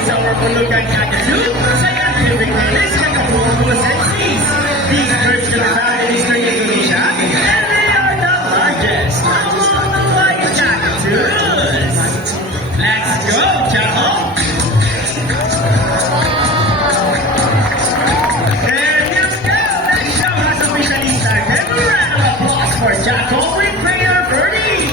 is our Bulugan Attitude, scientific knowledge, Makatulong senses. These birds can be found in Eastern Indonesia, and they are the largest among the white attitudes. Let's go, Chaco! And you go! The show has officially started. A round of applause for Chaco with Trainer Bernie!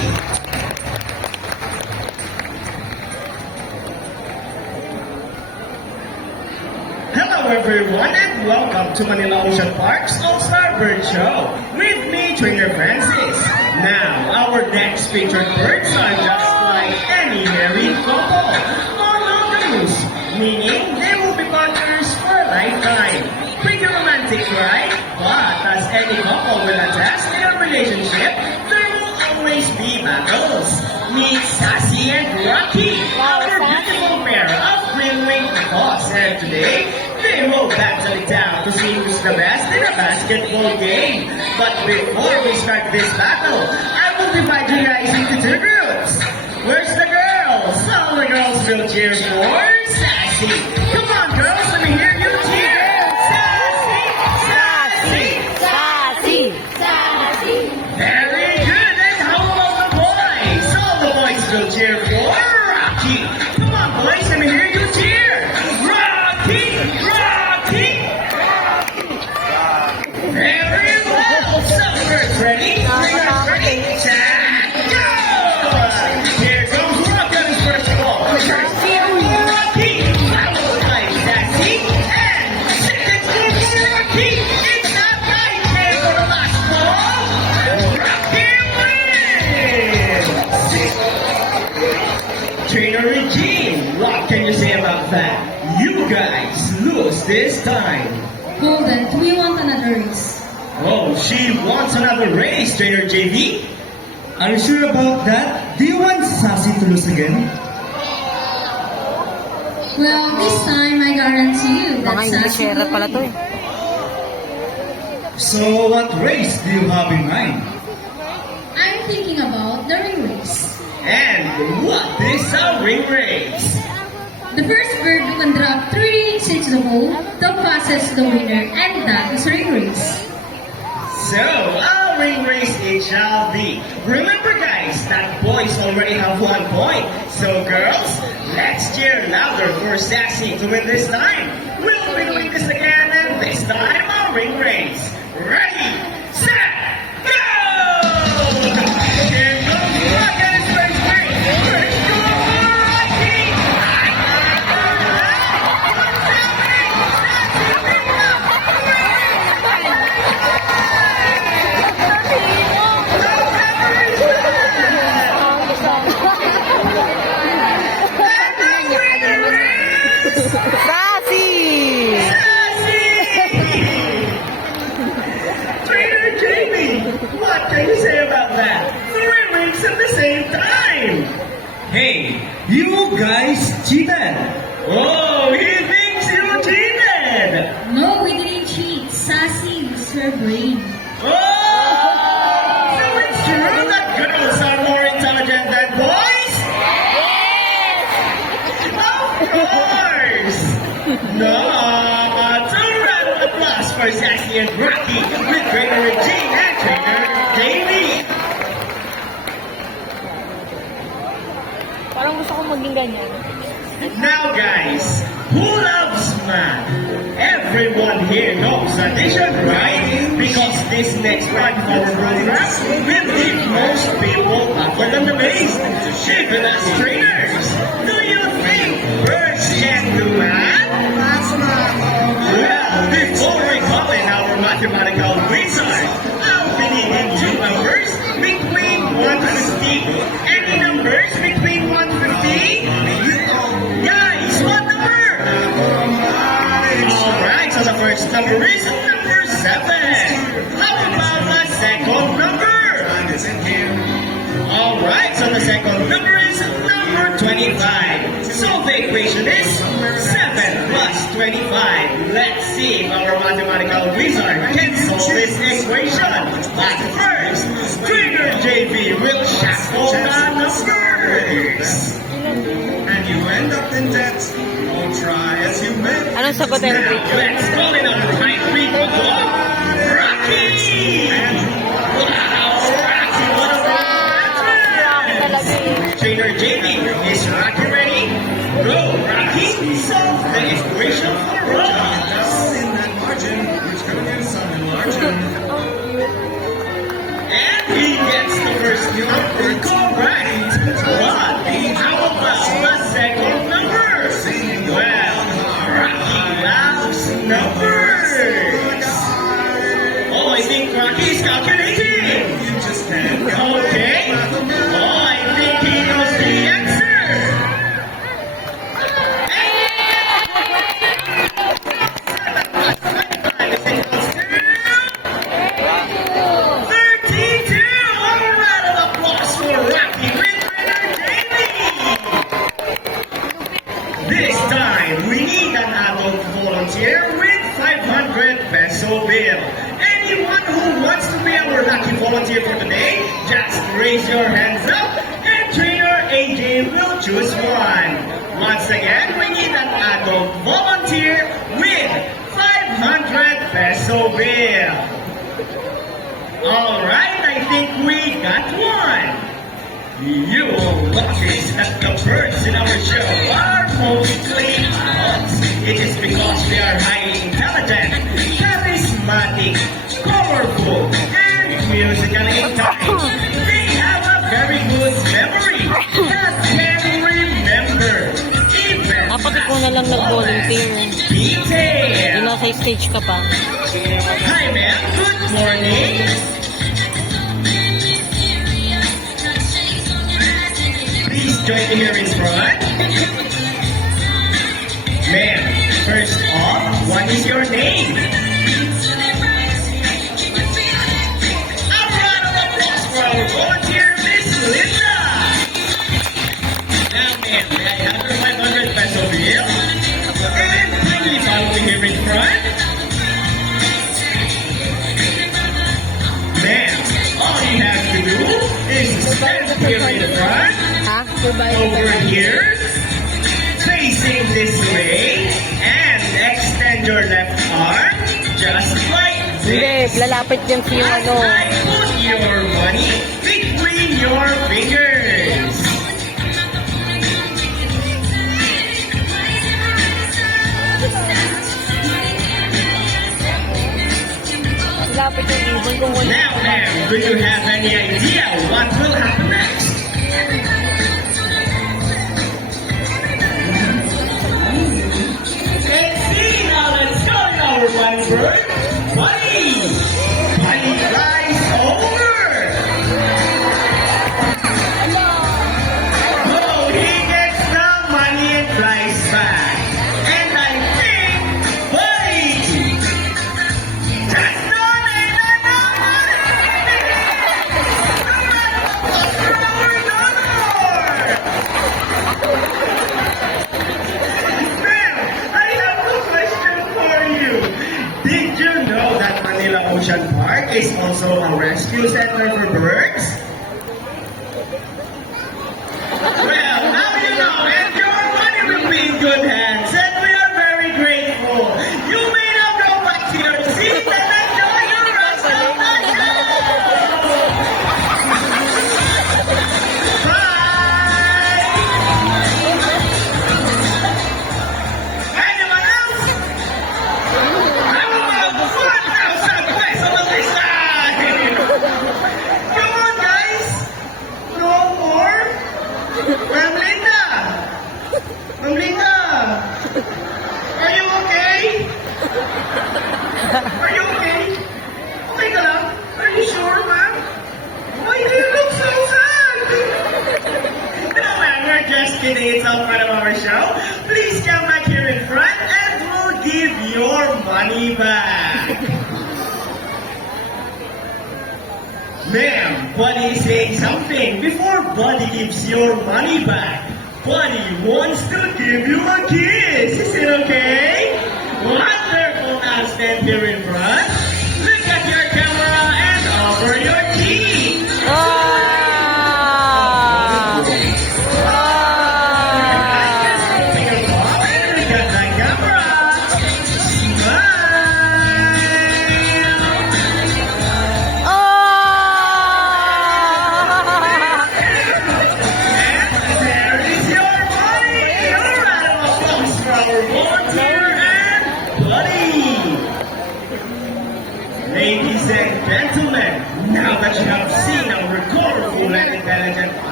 Hello everyone and welcome to Manila Ocean Park's All-Star Bird Show with me, Trainer Francis. Now, our next featured birds are just like any married couple on Longarus, meaning they will be partners for a lifetime. Pretty romantic, right? But as any couple will attest in a relationship, there will always be battles. Meet Sassy and Rocky, our beautiful pair of green-winged macaws, and today, they will battle it out to see who's the best in a basketball game. But before we start this battle, I will divide you guys into two groups. Where's the girls? All the girls will cheer for Sassy. Come on, girls, let me hear you cheer. Sassy, Sassy, Sassy! Sassy! very good. And how about the boys? All the boys will cheer for Rocky. Come on, boys, let me hear you cheer. Rocky, Rocky. Very well. Some birds ready? Trainers ready? Set, go! Here comes Rocky's first ball. Rocky, followed by Sassy, and second goal for Rocky. It's not right there for the last ball. Rocky wins! Trainer Regine, what can you say about that? You guys lose this time. Hold on, do we want another race? Oh, she wants another race, Trainer JV. Are you sure about that? Do you want Sassy to lose again? Well, this time I guarantee you that Mga Sassy Inglesera will pala to eh. win. So what race do you have in mind? I'm thinking about the ring race. And what is a ring race? The first bird who can drop 3 rings into the hole, the fastest the winner, and that is a ring race. So, a ring race it shall be. Remember guys, that boys already have 1 point. So girls, let's cheer louder for Sassy to win this time. We'll be doing this again and this time a ring race. Ready, set, go! Here goes Rocket's first ring. First goal for Rocky. Sassy! Trainer Jamie, what can you say about that? 3 rings at the same time. Hey, you guys cheated! Oh, he thinks you cheated. No, we didn't cheat. Sassy used her brain. Oh, so it's true that girls are more intelligent than boys? Of course. No, but a round of applause for Sassy and Rocky with Trainer Regine and Trainer Jamie. Parang gusto ko maging ganyan. Now guys, who loves math? Everyone here knows addition, right? Because this next part of our program will leave most people baffled and amazed, even as trainers. Do you think birds can do math? Well, before we call in our mathematical wizard, I'll be needing 2 numbers between 150. Any numbers between 150? Guys, what number? Alright, so the first number is number 7. How about the second number? Alright, so the second number is number 25. So the equation is 7 plus 25. Let's see if our mathematical wizard can solve this equation. But first, Trainer JV will shuffle the numbers. And you end up in debt. Don't try as you may. Anong sagot ng Now, let's call in our right feet of Rocky! Wow, Rocky, what a Talaga eh. Trainer JB, is Rocky ready? Go, Rocky! Solve the equation for Rocky! Down in that margin, return your some enlargement. And he gets the first number correct. But how about the second number? Well, Rocky loves numbers. Oh, I think Rocky's calculating. You just can't go. Okay. Oh, I think he knows the answer. This time, we need an adult volunteer with 500 peso bill. Anyone who wants to be our lucky volunteer for today, just raise your hands up and Trainer AJ will choose one. Once again, we need an adult volunteer with 500 peso bill. Alright, I think we got one. You will notice that the birds in our show are mostly adults. It is because we are highly intelligent, charismatic, colorful, and musically inclined. They have a very good memory that can remember even Dapat ikaw na lang nag-volunteer. Hindi detail. nasa stage ka pa. Hi ma'am, good morning. Please join me here in front. Ma'am, first off, what is your name? A round of applause for our volunteer, Miss Linda. Now, ma'am, may I have your 500 peso bill? And kindly follow me here in front. Ma'am, all you have to do is stand here in front. Ha? Goodbye. Over here, facing this way, and extend your left arm, just like Hindi, this. lalapit yan sa yung ano. I put your money between your fingers. Lalapit yung ibon kung wala. Now, ma'am, do you have any idea what will happen next? Let's see, now let's go to our bunny bird. Bunny! Bunny flies over! Oh, he gets the money and flies back. And I think Bunny just donated the Ma'am, I have a question for you. Did you know that Manila Ocean Park is also a rescue center for birds? Well, now you know, and your money will be in good hands, and we are very grateful. You may now go back to your seat and enjoy the rest of the show. Bye! Anyone else? I will have 1,000 pesos on this side! Come on, guys! No more? Ma'am Linda! Ma'am Linda! Are you okay? Are you okay? Okay ka lang? Are you sure, ma'am? Why do you look so sad? No, ma'am, we're just kidding. It's all part of our show. Please come back here in front and we'll give your money back. Ma'am, Buddy is saying something before Buddy gives your money back. Buddy wants to give you a kiss. Is it okay? Wonderful. Now stand here in front. Look at your camera and offer your key. Ah! Ah!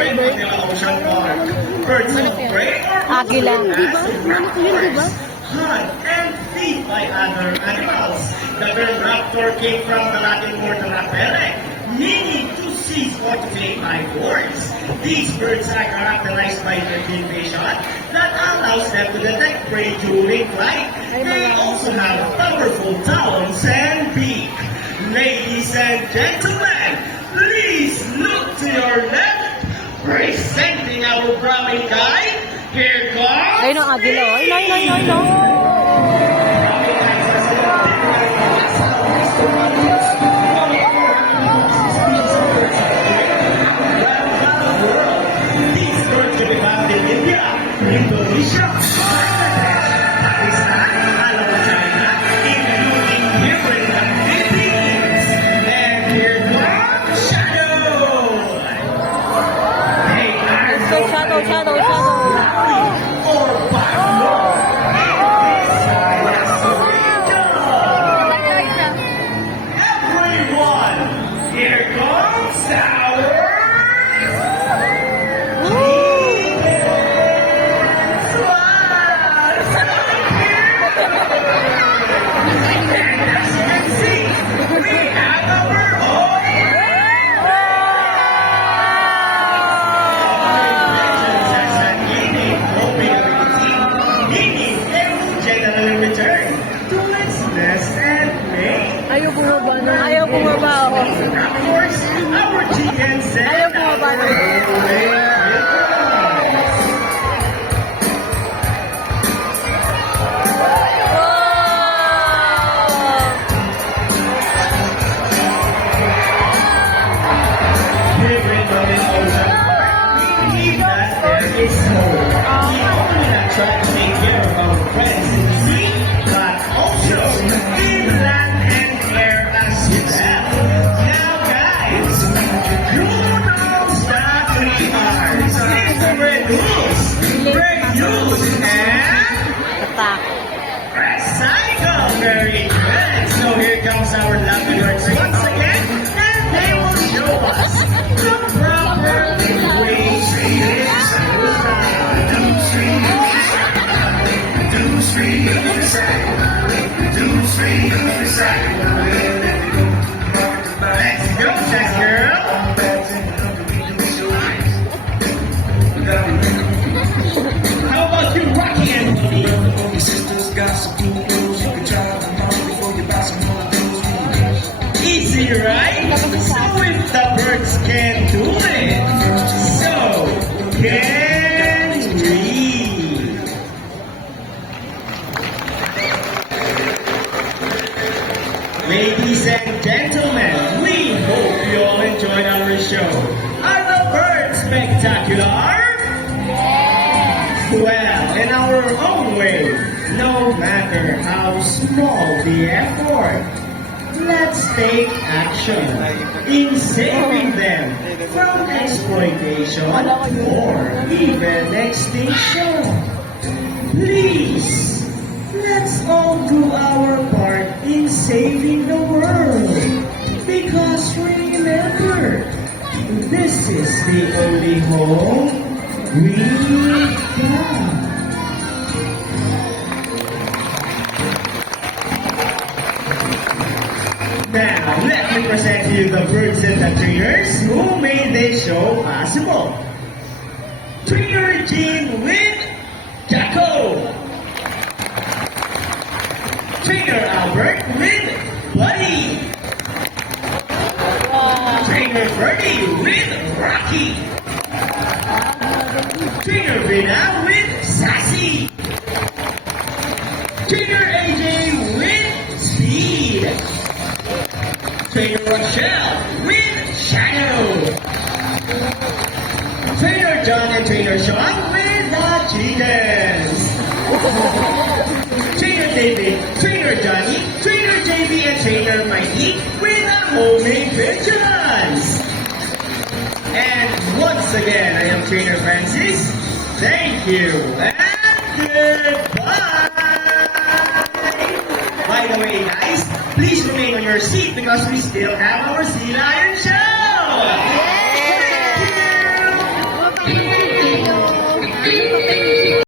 with Manila Ocean Park. Birds of prey or Agila. hunt and feed by other animals. The term raptor came from the Latin word rapere, meaning to seize or to take by force. These birds are characterized by their thin vision that allows them to detect prey during flight. They also have powerful talons and beak. Ladies and gentlemen, please look to your left. Presenting our Brahmin guide, here comes... Ayun ang agila. Ayun. These birds can be found in India, Indonesia, Pakistan, China, including here in the Philippines. And here comes Shadow. They are Let's go, Shadow. or Pablo. Everyone, here comes our Ayaw bumaba ako. Of course, our chickens Ayaw bumaba. Attack. Recycle, very good. So here comes our lovely birds once again, and they will show us the proper way Let's go, Jack girl. How about you, Rocky and Bonnie? Easy, right? So if the birds can do it, so can we. Ladies and gentlemen, we hope you all enjoyed our show. Are the birds spectacular? Well, in our own way, no matter how small the effort, let's take action in saving them from exploitation or even extinction. Please, let's all do our part in saving the world. Because remember, this is the only home we got. Now, let me present to you the birds and the trainers who made this show possible. Trainer Jean with Jacko. Trainer Albert with Buddy. Trainer Ferdy with Rocky. Trainer Vida with Sassy. Trainer AJ with Speed. Trainer Rochelle with Shadow. Trainer John and Trainer Sean with the Chickens. Trainer David, Trainer Johnny, Trainer JB, and Trainer Mikey with the homemade vigilance. And once again, I am Trainer Francis. Thank you and goodbye. By the way, guys, please remain on your seat because we still have our Sea Lion Show.